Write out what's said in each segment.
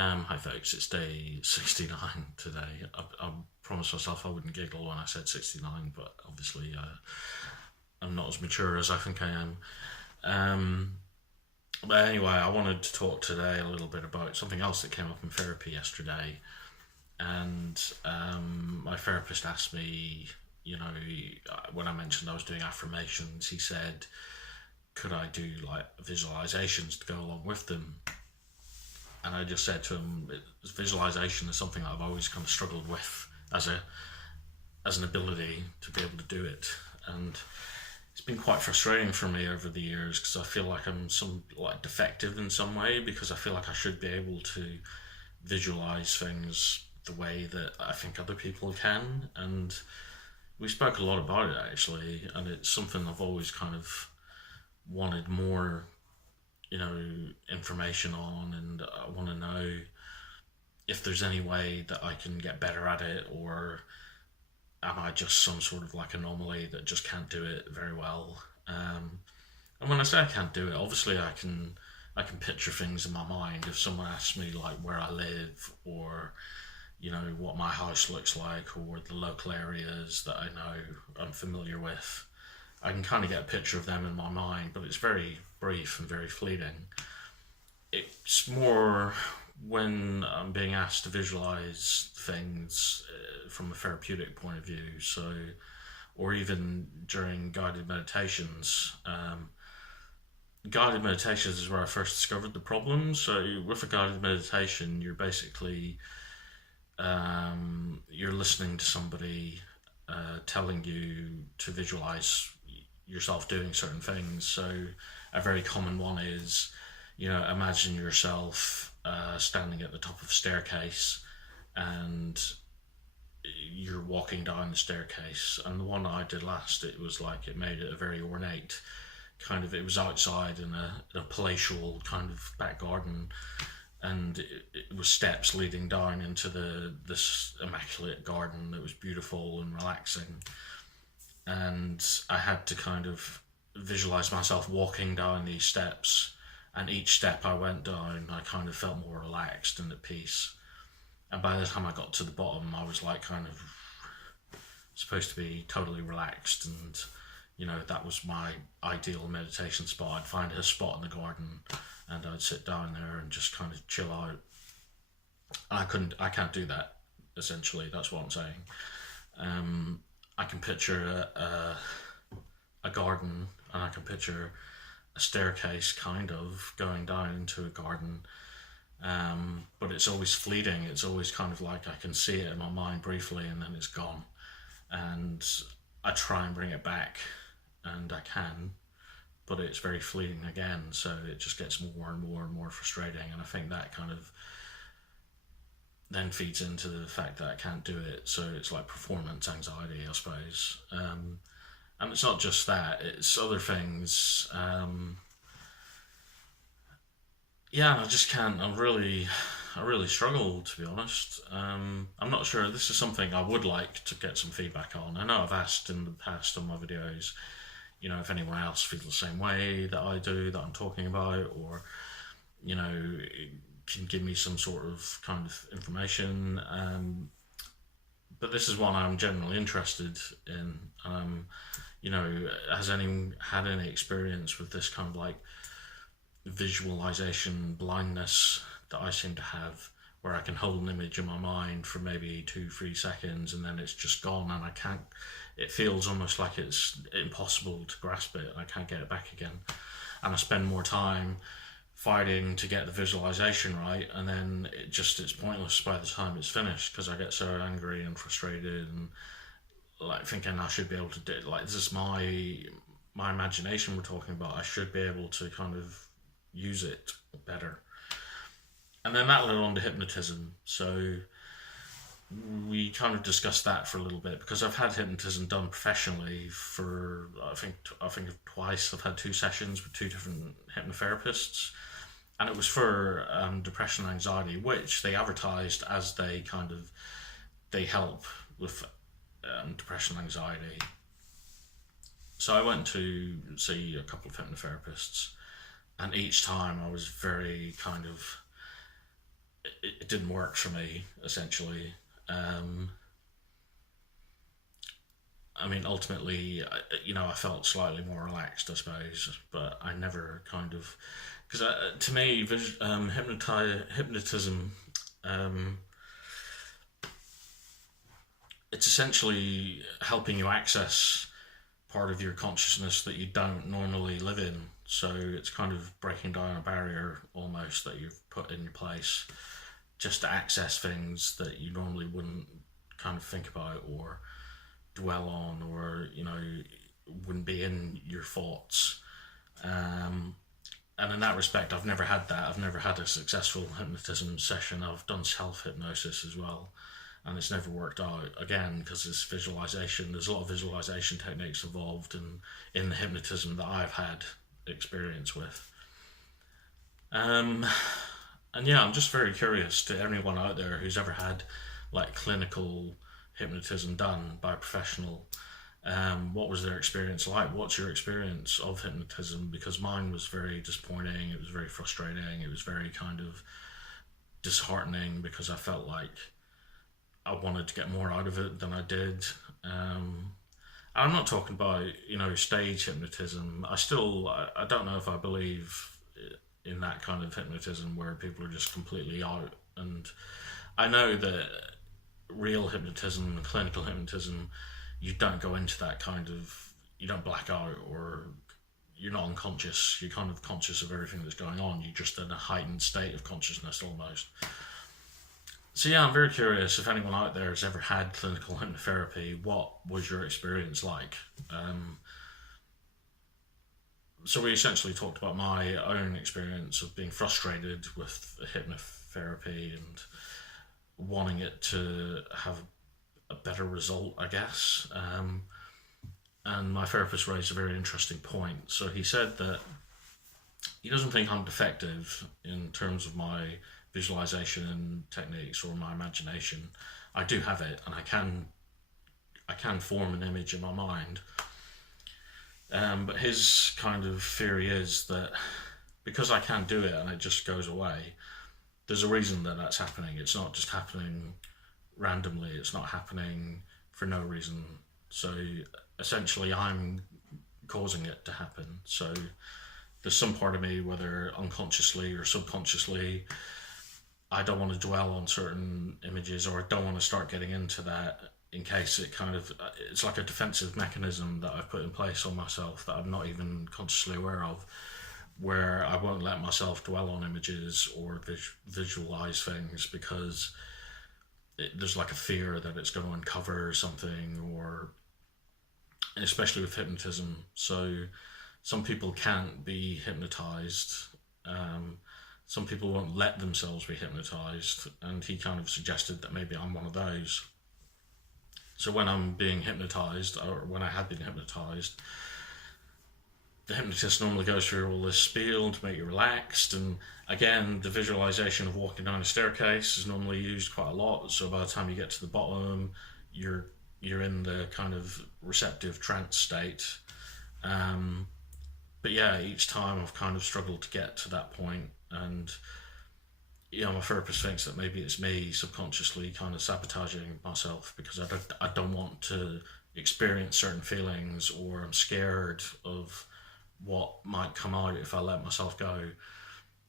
Hi folks, it's day 69 today. I promised myself I wouldn't giggle when I said 69, but obviously I'm not as mature as I think I am. Um, but anyway, I wanted to talk today a little bit about something else that came up in therapy yesterday. And my therapist asked me, when I mentioned I was doing affirmations, he said, could I do like visualizations to go along with them? And I just said to him, visualization is something that I've always kind of struggled with as an ability to be able to do it, and it's been quite frustrating for me over the years because I feel like I'm some like defective in some way, because I feel like I should be able to visualize things the way that I think other people can. And we spoke a lot about it actually, and it's something I've always kind of wanted more information on, and I want to know if there's any way that I can get better at it, or am I just some sort of like anomaly that just can't do it very well. And when I say I can't do it, obviously I can picture things in my mind. If someone asks me like where I live, or what my house looks like, or the local areas that I know I'm familiar with, I can kind of get a picture of them in my mind, but it's very brief and very fleeting. It's more when I'm being asked to visualize things from a therapeutic point of view, so, or even during guided meditations. Guided meditations is where I first discovered the problem. So with a guided meditation, you're basically you're listening to somebody telling you to visualize yourself doing certain things. So a very common one is, imagine yourself standing at the top of a staircase, and you're walking down the staircase. And the one I did last, it was like, it made it a very ornate kind of, it was outside in a palatial kind of back garden, and it was steps leading down into this immaculate garden that was beautiful and relaxing. And I had to kind of visualize myself walking down these steps, and each step I went down, I kind of felt more relaxed and at peace. And by the time I got to the bottom, I was like kind of supposed to be totally relaxed, and that was my ideal meditation spot. I'd find a spot in the garden, and I'd sit down there and just kind of chill out. I can't do that. Essentially, that's what I'm saying. I can picture a garden, and I can picture a staircase kind of going down into a garden, but it's always fleeting. It's always kind of like I can see it in my mind briefly, and then it's gone. And I try and bring it back, and I can, but it's very fleeting again. So it just gets more and more and more frustrating. And I think that kind of then feeds into the fact that I can't do it. So it's like performance anxiety, I suppose. And it's not just that; it's other things. Yeah, I just can't. I really struggle, to be honest. I'm not sure. This is something I would like to get some feedback on. I know I've asked in the past on my videos, if anyone else feels the same way that I do, that I'm talking about, or can give me some sort of kind of information. But this is one I'm generally interested in. Has anyone had any experience with this kind of like visualization blindness that I seem to have, where I can hold an image in my mind for maybe 2-3 seconds, and then it's just gone, and I can't, it feels almost like it's impossible to grasp it, and I can't get it back again. And I spend more time fighting to get the visualization right, and then it's pointless by the time it's finished, because I get so angry and frustrated, and like thinking I should be able to do it. Like, this is my imagination we're talking about. I should be able to kind of use it better. And then that led on to hypnotism. So we kind of discussed that for a little bit, because I've had hypnotism done professionally for I think twice. I've had 2 sessions with 2 different hypnotherapists, and it was for depression and anxiety, which they advertised as they help with depression and anxiety. So I went to see a couple of hypnotherapists, and each time I was very kind of it didn't work for me, essentially. Um, I mean, ultimately, I felt slightly more relaxed, I suppose, but I never kind of, because to me, hypnotism, um, it's essentially helping you access part of your consciousness that you don't normally live in. So it's kind of breaking down a barrier almost that you've put in place just to access things that you normally wouldn't kind of think about or dwell on, or wouldn't be in your thoughts. um, and in that respect, I've never had that. I've never had a successful hypnotism session. I've done self-hypnosis as well, and it's never worked out, again, because it's visualization. There's a lot of visualization techniques involved in the hypnotism that I've had experience with. um, and yeah, I'm just very curious, to anyone out there who's ever had like clinical hypnotism done by a professional, what was their experience like? What's your experience of hypnotism? Because mine was very disappointing. It was very frustrating. It was very kind of disheartening because I felt like I wanted to get more out of it than I did. I'm not talking about stage hypnotism. I don't know if I believe in that kind of hypnotism where people are just completely out. And I know that real hypnotism and clinical hypnotism, you don't go into that kind of, you don't black out, or you're not unconscious. You're kind of conscious of everything that's going on. You're just in a heightened state of consciousness almost. So yeah, I'm very curious if anyone out there has ever had clinical hypnotherapy. What was your experience like? So we essentially talked about my own experience of being frustrated with hypnotherapy and wanting it to have a better result, I guess. And my therapist raised a very interesting point. So he said that he doesn't think I'm defective in terms of my visualization techniques or my imagination. I do have it, and I can form an image in my mind. But his kind of theory is that because I can do it and it just goes away, there's a reason that that's happening. It's not just happening randomly. It's not happening for no reason. So essentially, I'm causing it to happen. So there's some part of me, whether unconsciously or subconsciously, I don't want to dwell on certain images, or I don't want to start getting into that in case it's like a defensive mechanism that I've put in place on myself that I'm not even consciously aware of, where I won't let myself dwell on images or visualize things because there's like a fear that it's going to uncover something, or especially with hypnotism. So some people can't be hypnotized. Some people won't let themselves be hypnotized, and he kind of suggested that maybe I'm one of those. So when I'm being hypnotized, or when I had been hypnotized, the hypnotist normally goes through all this spiel to make you relaxed. And again, the visualization of walking down a staircase is normally used quite a lot. So by the time you get to the bottom, you're in the kind of receptive trance state. But yeah, each time I've kind of struggled to get to that point. And my therapist thinks that maybe it's me subconsciously kind of sabotaging myself because I don't want to experience certain feelings, or I'm scared of what might come out if I let myself go.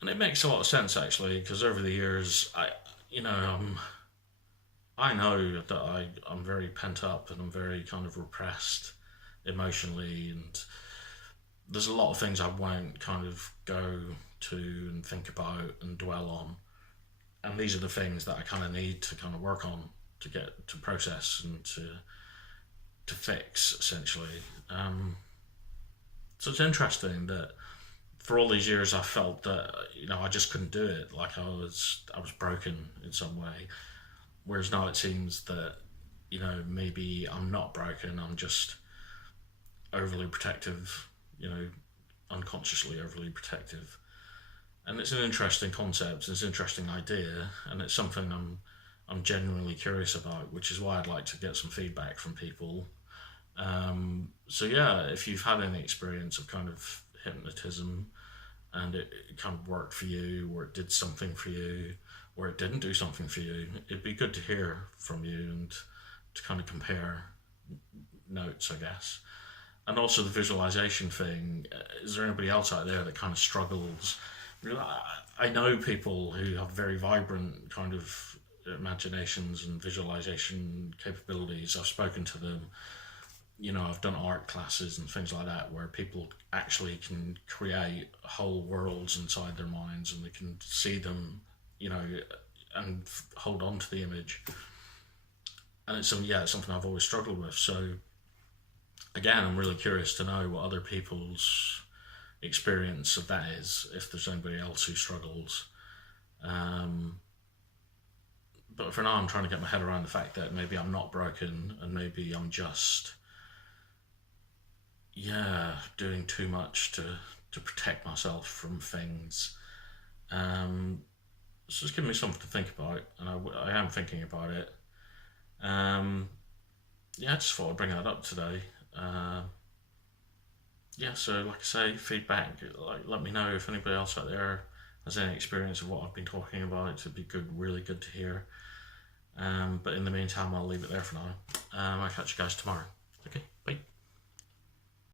And it makes a lot of sense, actually, because over the years, I know that I'm very pent up and I'm very kind of repressed emotionally, and there's a lot of things I won't kind of go to and think about and dwell on. And these are the things that I kind of need to kind of work on to get to process and to fix, essentially. So it's interesting that for all these years I felt that I just couldn't do it, like I was broken in some way. Whereas now it seems that maybe I'm not broken. I'm just overly protective, unconsciously overly protective. And it's an interesting concept. It's an interesting idea, and it's something I'm genuinely curious about, which is why I'd like to get some feedback from people. So yeah, if you've had any experience of kind of hypnotism and it kind of worked for you, or it did something for you, where it didn't do something for you, it'd be good to hear from you and to kind of compare notes, I guess. And also the visualization thing. Is there anybody else out there that kind of struggles? I know people who have very vibrant kind of imaginations and visualization capabilities. I've spoken to them. I've done art classes and things like that where people actually can create whole worlds inside their minds, and they can see them, and hold on to the image. And it's something I've always struggled with. So again, I'm really curious to know what other people's experience of that is, if there's anybody else who struggles. But for now, I'm trying to get my head around the fact that maybe I'm not broken, and maybe I'm just doing too much to protect myself from things. So it's given me something to think about, and I am thinking about it. I just thought I'd bring that up today. So like I say, feedback, let me know if anybody else out there has any experience of what I've been talking about. It'd be really good to hear. But in the meantime, I'll leave it there for now. I'll catch you guys tomorrow. Okay, bye.